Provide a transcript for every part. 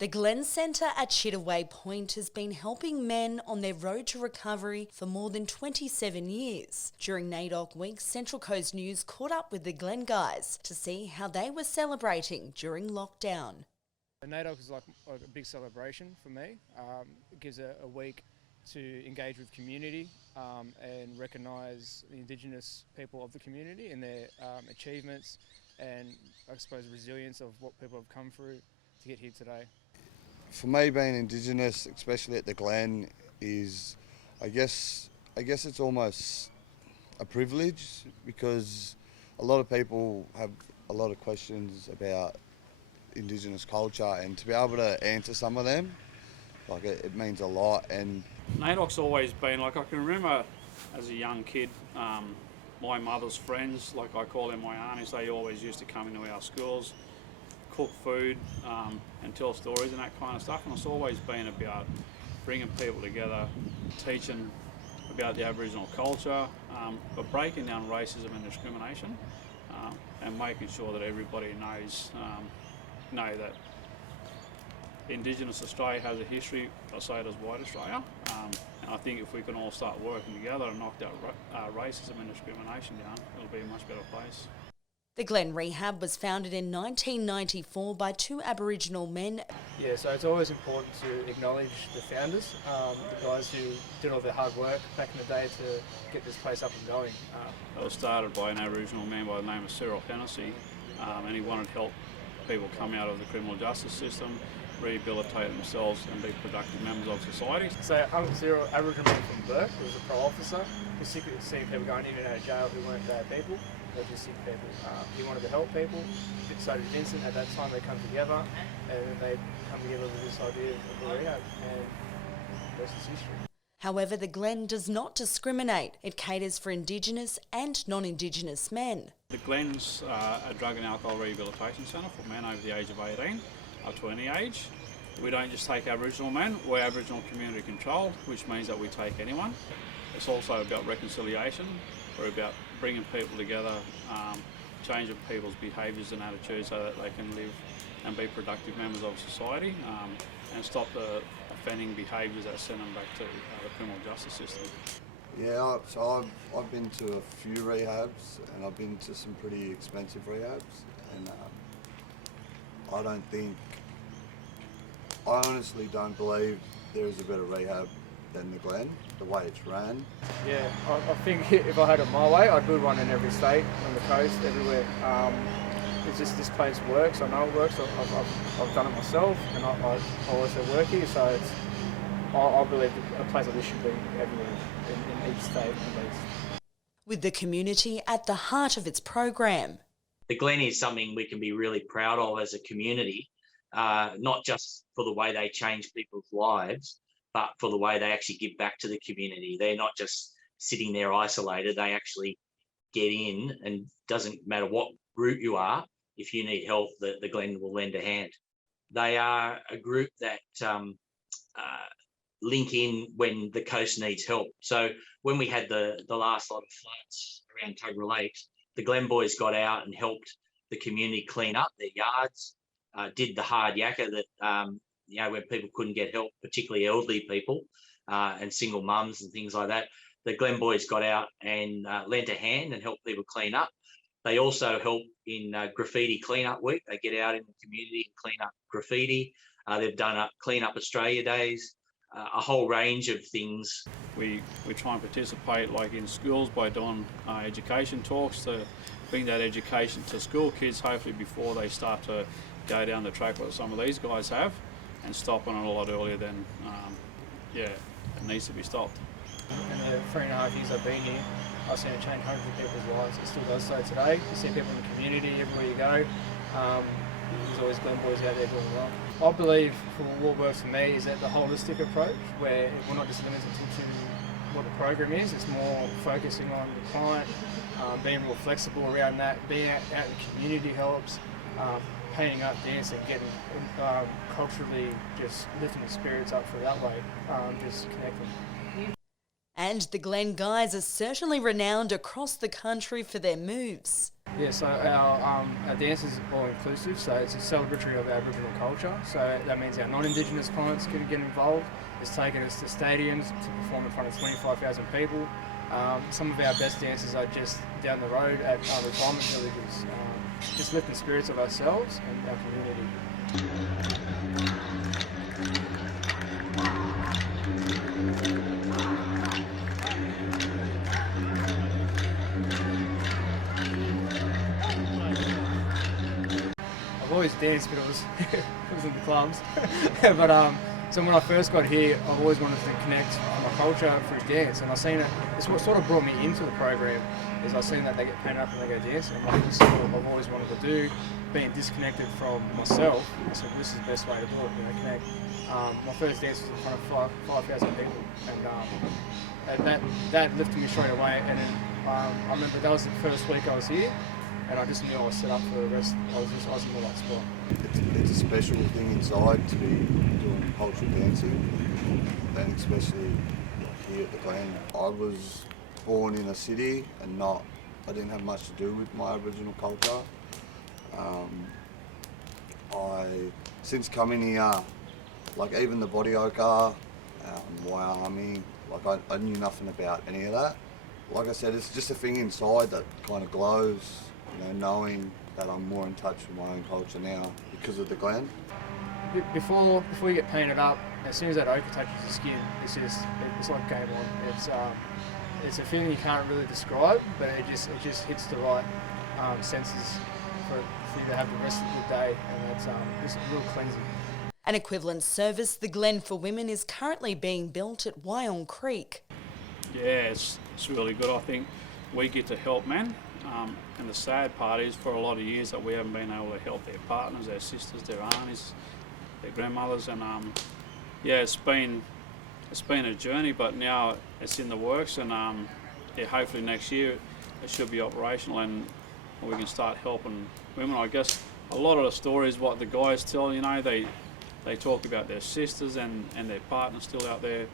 The Glen Centre at Chittaway Point has been helping men on their road to recovery for more than 27 years. During NAIDOC week, Central Coast News caught up with the Glen Guys to see how they were celebrating during lockdown. NAIDOC is like a big celebration for me. It gives a week to engage with community and recognise the Indigenous people of the community and their achievements and, I suppose, resilience of what people have come through to get here today. For me, being Indigenous, especially at the Glen, is I guess it's almost a privilege, because a lot of people have a lot of questions about Indigenous culture, and to be able to answer some of them, like it means a lot. And NAIDOC's always been, like, I can remember as a young kid, my mother's friends, like I call them my aunties, they always used to come into our schools, cook food and tell stories and that kind of stuff, and it's always been about bringing people together, teaching about the Aboriginal culture, but breaking down racism and discrimination, and making sure that everybody know that Indigenous Australia has a history, I say it as white Australia, and I think if we can all start working together and knock that racism and discrimination down, it'll be a much better place. The Glen Rehab was founded in 1994 by two Aboriginal men. Yeah, so it's always important to acknowledge the founders, the guys who did all the hard work back in the day to get this place up and going. It was started by an Aboriginal man by the name of Cyril Hennessy, and he wanted to help people come out of the criminal justice system, rehabilitate themselves and be productive members of society. So I'm Cyril, Aboriginal man from Burke, who was a parole officer, who sick of seeing people going in and out of jail who weren't bad people. They're just sick people. He wanted to help people. So did Vincent. At that time they come together, and they come together with this idea of a rehab, and the rest is history. However, the Glen does not discriminate. It caters for Indigenous and non-Indigenous men. The Glen's a drug and alcohol rehabilitation centre for men over the age of 18 up to any age. We don't just take Aboriginal men, we're Aboriginal community controlled, which means that we take anyone. It's also about reconciliation. We're about bringing people together, changing people's behaviours and attitudes so that they can live and be productive members of society, and stop the offending behaviours that send them back to the criminal justice system. yeah, so I've been to a few rehabs, and I've been to some pretty expensive rehabs, and I honestly don't believe there is a better rehab than the Glen, the way it's ran. Yeah, I think if I had it my way, I'd build one in every state, on the coast, everywhere. It's just this place works. I know it works. I've done it myself, and I also work here. So I believe a place like this should be everywhere in each state at least. With the community at the heart of its program. The Glen is something we can be really proud of as a community, not just for the way they change people's lives, but for the way they actually give back to the community. They're not just sitting there isolated, they actually get in, and doesn't matter what route you are, if you need help, the Glen will lend a hand. They are a group that link in when the coast needs help. So when we had the last lot of floods around Tuggerah Lakes, the Glen boys got out and helped the community clean up their yards, did the hard yakka that when people couldn't get help, particularly elderly people and single mums and things like that. The Glen boys got out and lent a hand and helped people clean up. They also help in graffiti cleanup week. They get out in the community and clean up graffiti. They've done Clean Up Australia Days, a whole range of things. We try and participate, like in schools, by doing education talks to bring that education to school kids, hopefully before they start to go down the track what some of these guys have, and stopping it a lot earlier than it needs to be stopped. In the 3.5 years I've been here, I've seen it change hundreds of people's lives. It still does so today. You see people in the community everywhere you go. There's always Glen boys out there doing well. I believe for what works for me is that the holistic approach, where we're not just limited to what the program is, it's more focusing on the client, being real flexible around that, being out in the community helps, painting up, dancing, getting culturally just lifting the spirits up for that way, just connecting. And the Glen Guys are certainly renowned across the country for their moves. Yeah, so our dance is all-inclusive, so it's a celebratory of Aboriginal culture. So that means our non-Indigenous clients can get involved. It's taken us to stadiums to perform in front of 25,000 people. Some of our best dances are just down the road at retirement villages, just lifting spirits of ourselves and our community. I've always danced, but it was in the clubs. But so when I first got here, I've always wanted to connect my culture through dance, and I've seen it. It's what sort of brought me into the program. Is I've seen that they get painted up and they go dancing. And like, this is what I've always wanted to do. Being disconnected from myself, I said this is the best way to do it. Connect. My first dance was in front of 5,000 people, and that lifted me straight away. And then I remember that was the first week I was here. And I just knew I was set up for the rest. I was in the right spot. It's a special thing inside to be doing cultural dancing, and especially here at the Glen. I was born in a city and I didn't have much to do with my Aboriginal culture. Since coming here, like even the body ochre, my army, like I knew nothing about any of that. Like I said, it's just a thing inside that kind of glows. Knowing that I'm more in touch with my own culture now because of the Glen. Before you get painted up, as soon as that ochre touches your skin, it's like game on. It's a feeling you can't really describe, but it just hits the right senses for you to have the rest of the day, and it's just real cleansing. An equivalent service, the Glen for Women, is currently being built at Wyong Creek. Yeah, it's really good. I think we get to help men. And the sad part is, for a lot of years that we haven't been able to help their partners, their sisters, their aunties, their grandmothers, and it's been a journey, but now it's in the works, and hopefully next year it should be operational and we can start helping women. I guess a lot of the stories what the guys tell, they talk about their sisters and their partners still out there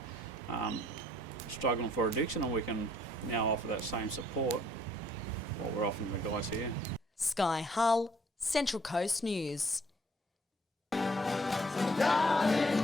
struggling for addiction, and we can now offer that same support. What we're offering the guys here. Sky Hull, Central Coast News. Darling.